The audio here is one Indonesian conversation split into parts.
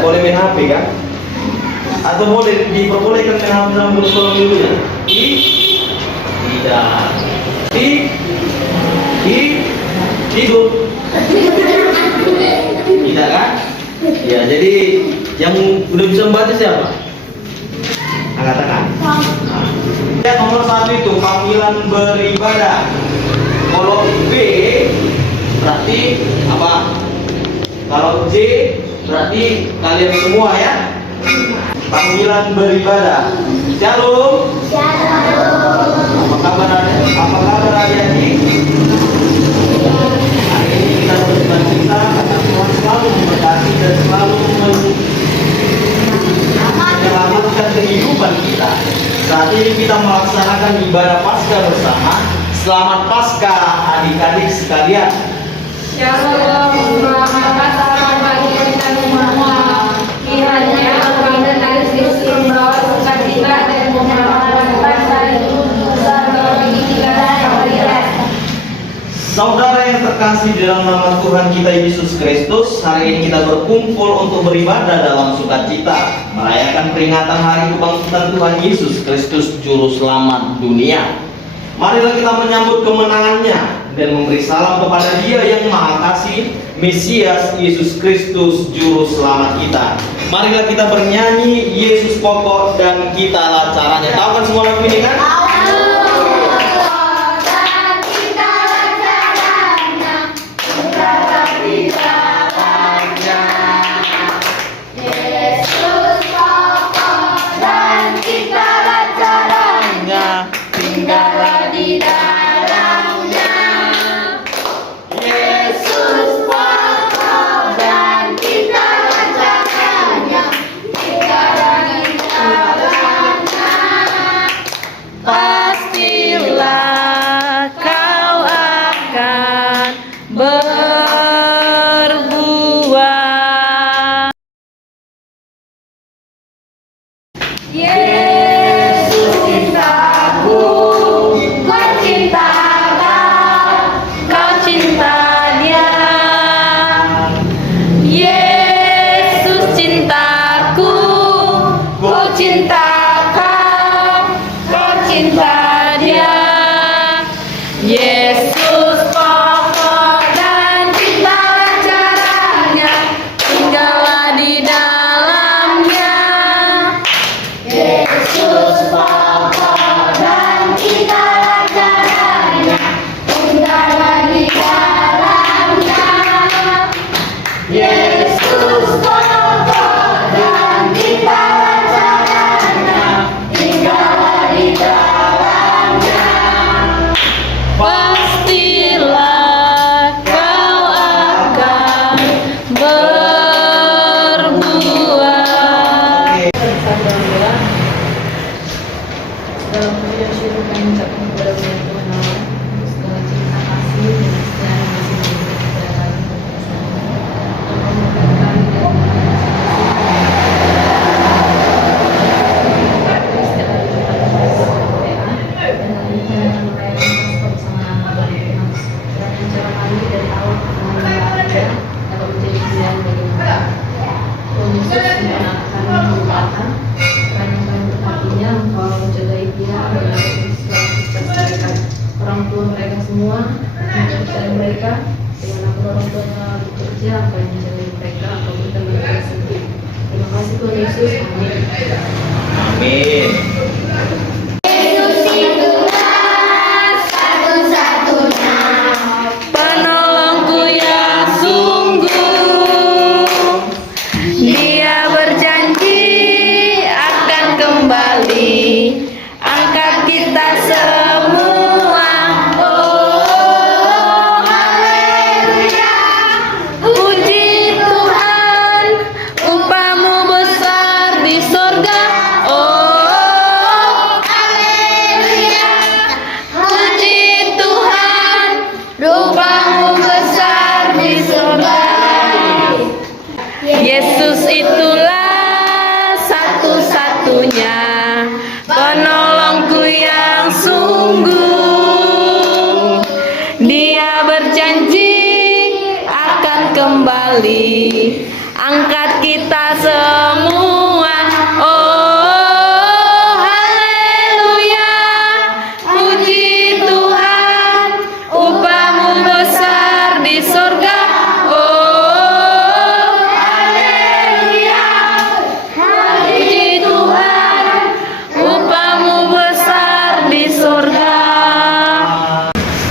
Boleh main HP kan? Atau boleh diperbolehkan main HP dalam bersekolah dulunya? Tidak. Tidur. Tidak kan? Ya, jadi yang udah bisa membaca siapa? Angkat tangan. Ya, nomor 1 itu panggilan beribadah. Kalau B berarti apa? Kalau J berarti kalian semua ya. Panggilan beribadah. Shalom. Apa kabar adik-adik? Hari ini kita bersuka-cita karena Tuhan selalu memberkati dan selalu menyelamatkan kehidupan kita. Saat ini kita melaksanakan ibadah Paskah bersama. Selamat Paskah adik-adik sekalian. Shalom, selamat pagi kita semua. Kiranya Tuhan dari Kristus membawa sukacita dan pengharapan bangsa itu serta bagi kita sekalian. Saudara yang terkasih di dalam nama Tuhan kita Yesus Kristus, hari ini kita berkumpul untuk beribadah dalam sukacita, merayakan peringatan hari kebangkitan Tuhan Yesus Kristus Juru Selamat dunia. Marilah kita menyambut kemenangannya dan memberi salam kepada Dia yang Maha Kasih, Mesias Yesus Kristus Juru Selamat kita. Marilah kita bernyanyi Yesus pokok dan kitalah caranya. Tahu kan semua lagu ini kan? Amin. Penolongku yang sungguh, Dia berjanji akan kembali angkat kita semua. Oh, haleluya, puji Tuhan, upamu besar di sorga. Oh, haleluya, puji Tuhan, upamu besar di sorga. Yesus itulah satu-satunya penolongku yang sungguh. Dia berjanji akan kembali angkat kita semua. Oh, haleluya, puji Tuhan, upahmu besar di surga. Oh, haleluya, puji Tuhan, upahmu besar di surga.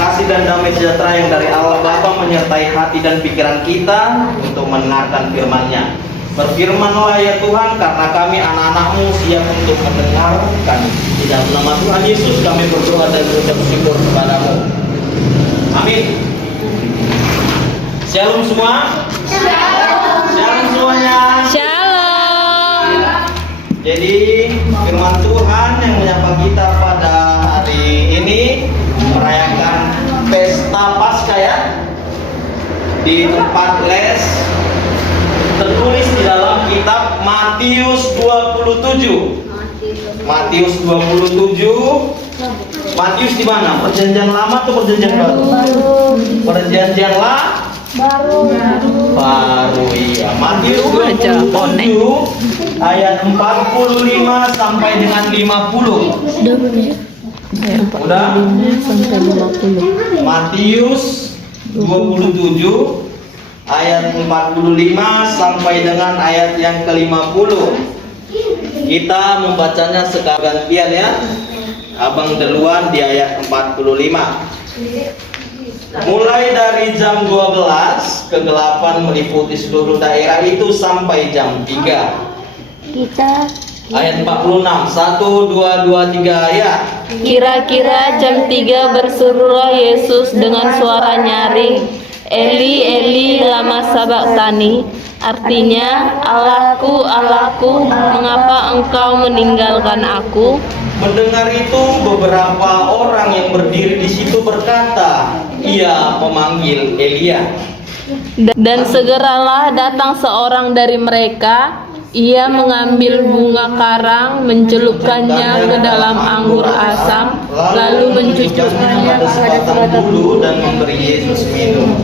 Kasih dan damai sejahtera yang dari Allah Bapa menyertai hati dan pikiran kita untuk mendengarkan firman-Nya. Berfirmanlah ya Tuhan, karena kami anak-anak-Mu siap untuk mendengarkan. Di dalam nama Tuhan Yesus kami berdoa dan berucap syukur kepadamu. Amin. Shalom semua. Shalom semuanya. Shalom. Jadi firman Tuhan yang menyapa kita pada hari ini merayakan pesta Paskah ya, di tempat les tertulis di dalam kitab Matius 27. Matius 27. Matius di mana? Perjanjian Lama atau Perjanjian Baru? Perjanjian Baru. Iya. Matius 27 ayat 45 sampai dengan 50. Udah? Matius 27 ayat 45 sampai dengan ayat yang ke-50. Kita membacanya secara gantian ya. Abang duluan di ayat 45. Mulai dari jam 12 kegelapan meliputi seluruh daerah itu sampai jam 3. Ayat 46, 1, 2, 3 ayat. Kira-kira jam 3 berserulah Yesus dengan suara nyaring, Eli, Eli, lama sabachthani. Artinya, Allahku, Allahku, mengapa engkau meninggalkan aku? Mendengar itu beberapa orang yang berdiri di situ berkata, ia memanggil Elia. Dan segeralah datang seorang dari mereka. Ia mengambil bunga karang, mencelupkannya ke dalam anggur asam, lalu mencucuknya pada bulu dan memberi Yesus minum.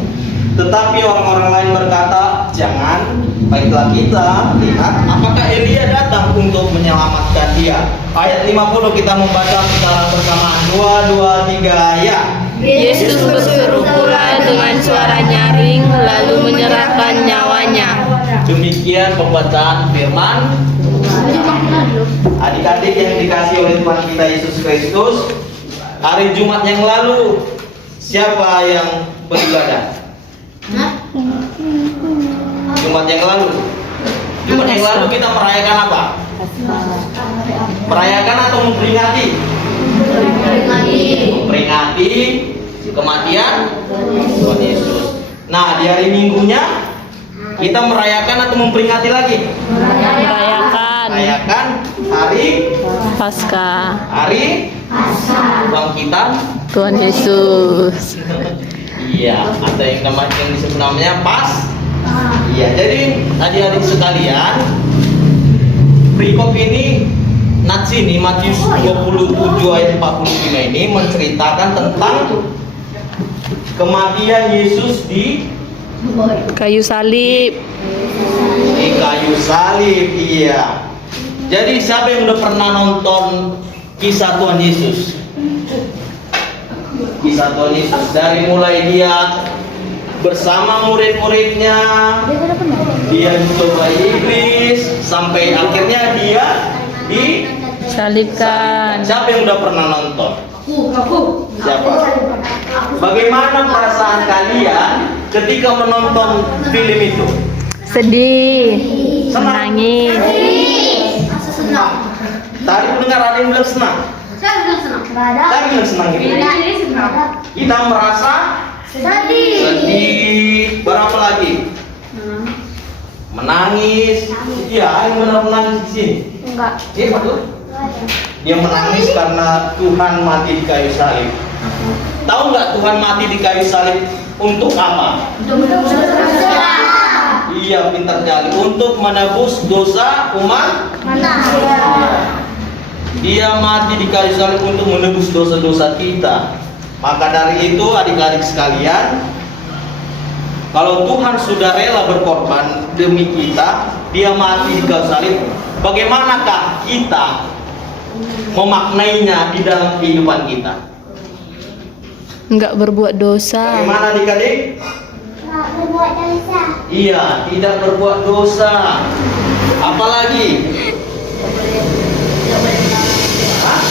Tetapi orang-orang lain berkata, jangan, baiklah kita lihat apakah Elia datang untuk menyelamatkan dia. Ayat 50 kita membaca secara bersamaan. 2, 3 ayat. Yesus berseru pula dengan suara nyaring, lalu menyerahkan nyawanya. Demikian pembacaan firman. Adik-adik yang dikasihi oleh Tuhan kita Yesus Kristus, hari Jumat yang lalu siapa yang beribadah? Jumat yang lalu kita merayakan apa? Merayakan atau memperingati? Memperingati kematian Tuhan Yesus. Nah, di hari Minggunya kita merayakan atau memperingati lagi? Merayakan hari Paskah, hari kebangkitan Tuhan Yesus. Iya, ada yang disebut namanya Iya, jadi adik-adik sekalian, perikop ini Natsini Matius 27 ayat 45 ini menceritakan tentang kematian Yesus di Kayu salib. kayu salib. Iya. Jadi siapa yang udah pernah nonton kisah Tuhan Yesus? Kisah Tuhan Yesus dari mulai dia bersama murid-muridnya, dia dicobai iblis, sampai akhirnya dia Salibkan. Siapa yang udah pernah nonton? Siapa? Bagaimana perasaan kalian ketika menonton film itu? Sedih, Senang. menangis. Tadi mendengar ada yang bilang senang. Tadi bilang senang gitu. Kita merasa sedih. Berapa lagi? Menangis. Iya, yang benar menangis di sini. Enggak. Iya, betul. Dia menangis karena Tuhan mati di kayu salib. Tahu nggak Tuhan mati di kayu salib untuk apa? Iya, pintar sekali. Untuk menebus dosa umat. Dia mati di kayu salib untuk menebus dosa-dosa kita. Maka dari itu adik-adik sekalian, Kalau Tuhan sudah rela berkorban demi kita, Dia mati di kayu salib, bagaimanakah kita memaknainya di dalam kehidupan kita? Enggak berbuat dosa. Bagaimana adik-adik? Tidak berbuat dosa. Iya, tidak berbuat dosa. Apalagi? Hah?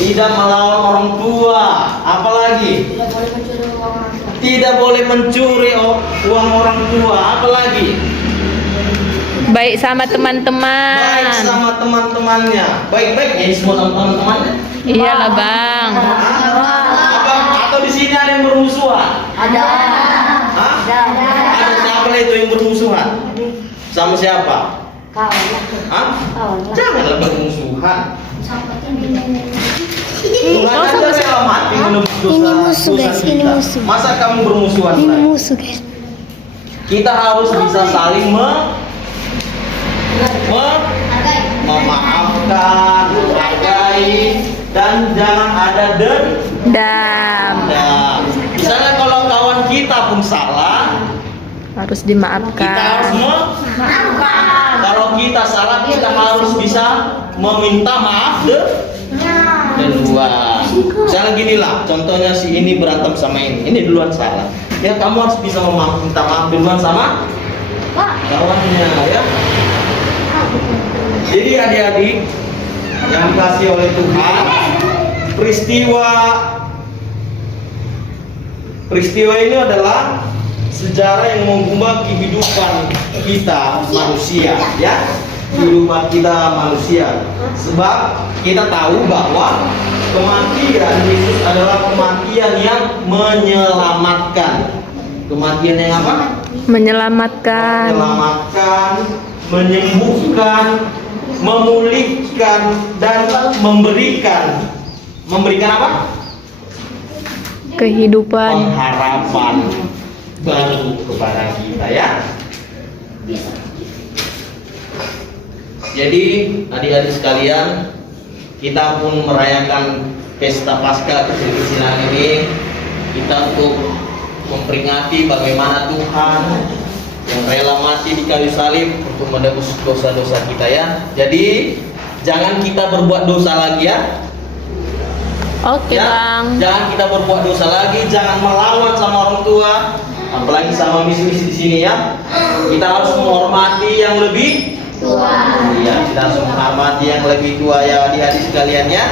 Tidak melawan orang tua. Apalagi? Tidak boleh mencuri uang orang tua. Tidak boleh mencuri uang orang tua. Apalagi? Baik sama teman-teman. Baik sama teman-temannya. Baik-baik ya semua sama teman-temannya. Iyalah, Bang. Apa? Atau di sini ada yang bermusuhan? Ada. Hah? Ada. Ada siapa itu yang bermusuhan? Sama siapa? Kawan. Hah? Kawan. Janganlah bermusuhan. Tuhan Kau aja sama rela mati menebus dosa, Ini musuh, dosa guys, ini kita. musuh. Masa kamu bermusuhan? Ini Say? musuh guys. Kita harus bisa saling memaafkan, menghargai, dan jangan ada Dam. dendam. Misalnya kalau kawan kita pun salah, Harus kita harus dimaafkan. kalau kita salah, kita harus bisa meminta maaf duluan. Misalnya gini lah, contohnya si ini berantem sama ini duluan salah. Ya kamu harus bisa minta maaf duluan sama kawannya ya. Jadi adik-adik yang dikasih oleh Tuhan, peristiwa ini adalah sejarah yang mengubah kehidupan kita manusia ya, kehidupan kita manusia. Sebab kita tahu bahwa kematian Yesus adalah kematian yang menyelamatkan. Kematian yang apa? Menyelamatkan. Menyelamatkan, menyembuhkan, memulihkan, dan memberikan. Memberikan apa? Kehidupan. Pengharapan baru kepada kita ya. Jadi adik-adik sekalian, kita pun merayakan pesta Paskah kecil-kecilan ini, kita untuk memperingati bagaimana Tuhan yang rela mati di kayu salib untuk menebus dosa-dosa kita ya. Jadi jangan kita berbuat dosa lagi ya. Oke, Bang. Jangan kita berbuat dosa lagi, jangan melawan sama orang tua, apalagi sama misi-misi di sini ya. Kita harus menghormati yang lebih tua. Iya, kita harus menghormati yang lebih tua ya adik-adik sekalian ya.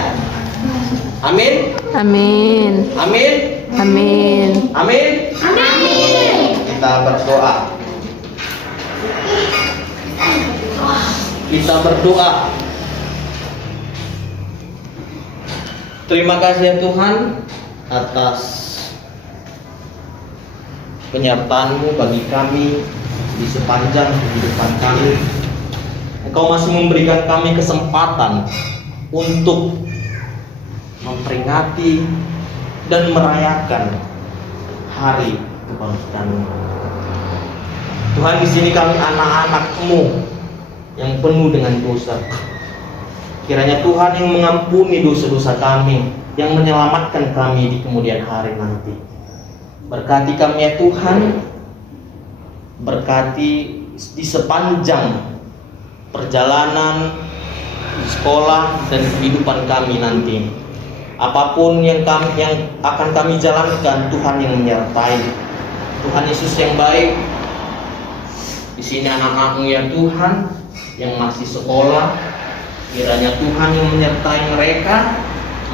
Amin. Amin. Amin. Amin. Amin. Amin. Kita berdoa. Kita berdoa. Terima kasih ya Tuhan atas penyertaan-Mu bagi kami di sepanjang kehidupan kami. Engkau masih memberikan kami kesempatan untuk memperingati dan merayakan hari kebangkitan-Mu. Tuhan, di sini kami anak-anak-Mu yang penuh dengan dosa. Kiranya Tuhan yang mengampuni dosa-dosa kami, yang menyelamatkan kami di kemudian hari nanti. Berkati kami ya Tuhan, berkati di sepanjang perjalanan di sekolah dan kehidupan kami nanti. Apapun yang akan kami jalankan, Tuhan yang menyertai. Tuhan Yesus yang baik, di sini anak-anak-Mu ya Tuhan yang masih sekolah, kiranya Tuhan yang menyertai mereka,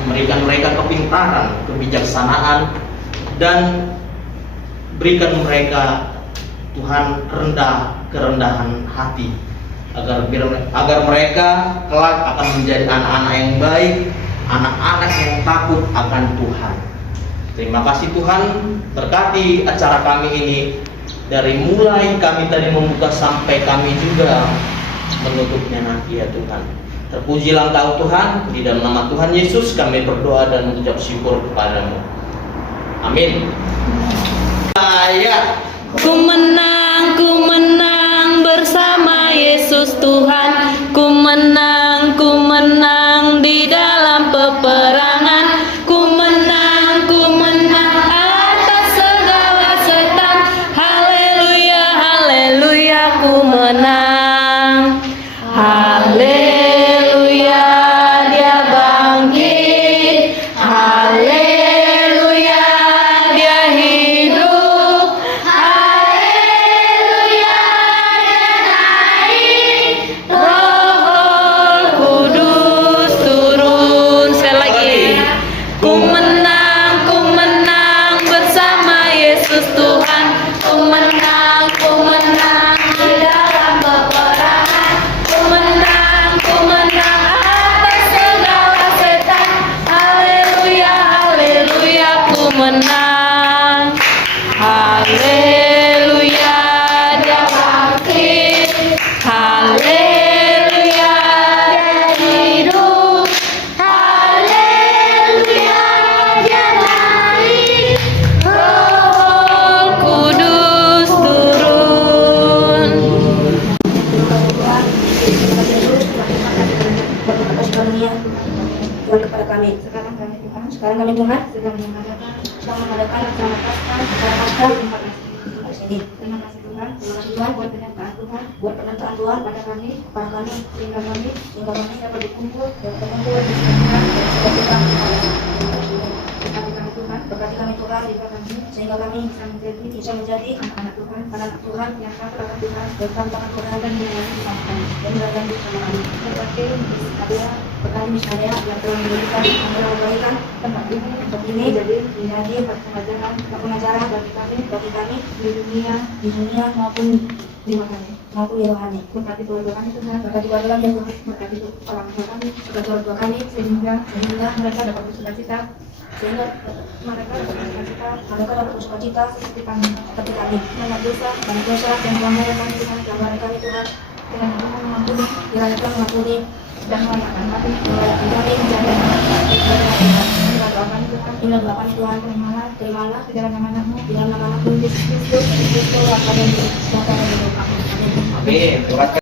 memberikan mereka kepintaran, kebijaksanaan, dan berikan mereka Tuhan kerendahan hati, agar mereka kelak akan menjadi anak-anak yang baik, anak-anak yang takut akan Tuhan. Terima kasih Tuhan, berkati acara kami ini, dari mulai kami tadi membuka sampai kami juga menutupnya nanti ya Tuhan. Terpujilah Engkau Tuhan, di dalam nama Tuhan Yesus kami berdoa dan mengucap syukur kepadamu. Amin. Saya Ku menang bersama Yesus Tuhan. Ku menang di dalam peperangan. Ku menang atas segala setan. Tuhan sedang mengadakan acara Paskah ini. Terima kasih Tuhan buat penyertaan Tuhan pada kami sehingga kami dapat berkumpul di Tuhan. Berkati kami Tuhan sehingga kami bisa menjadi anak-anak Tuhan yang takut akan Tuhan dan tantangan Tuhan dan menyerahkan bersama kami. Berkati misalnya yang telah memberikan kebaikan tempat ini jadi pengajaran bagi kami di dunia maupun di rohani. Berkati keluarga kami Tuhan, berkati keluarga kami Tuhan, berkati orang tua kami, berkati orang tua kami sehingga mereka dapat bersukacita seperti kami. Banyak dosa yang melanggar kami Tuhan, pelanggaran kami Tuhan. Mengampuni dan melayakan kami menjadi Inilah doa kami Tuhan, terimalah di dalam nama anakmu, di dalam nama anakmu Yesus Kristus, yang di Amin. Surat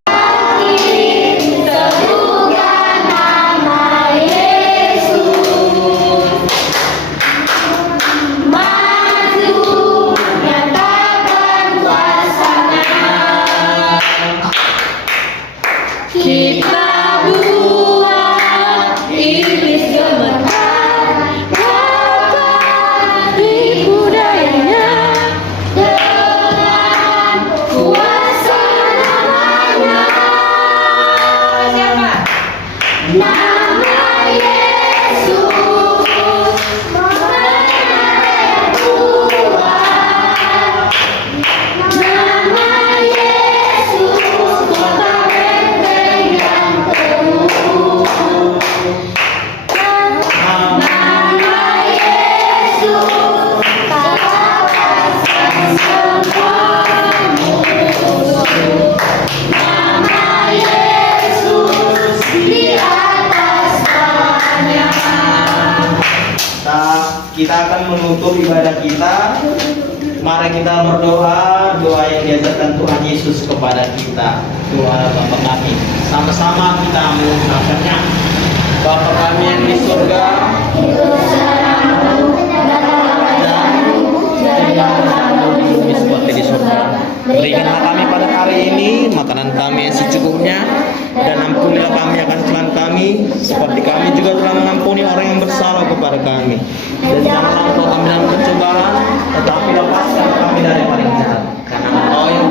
Kita buat iblis gemetar, dapat tipu dayanya dengan kuasa namanya. Siapa? Nama Yesus, mengenai Tuhan. Nama Yesus, kota benteng yang teguh. Nama Yesus, kalahkan semua musuh. Nama Yesus di atas banyak. Kita akan menutup ibadah kita. Mari kita berdoa, doa yang diajarkan Tuhan Yesus kepada kita. Doa Bapa kami. Sama-sama kita mengucapkannya. Bapa kami yang di surga, seperti di surga. Berikanlah kami pada hari ini makanan kami yang secukupnya, dan ampunilah kami akan kesalahan kami, seperti kami juga telah mengampuni orang yang bersalah kepada kami. Dan janganlah engkau kami dalam pencobaan, tetapi lepaskan kami dari paling jahat. Karena Engkau yang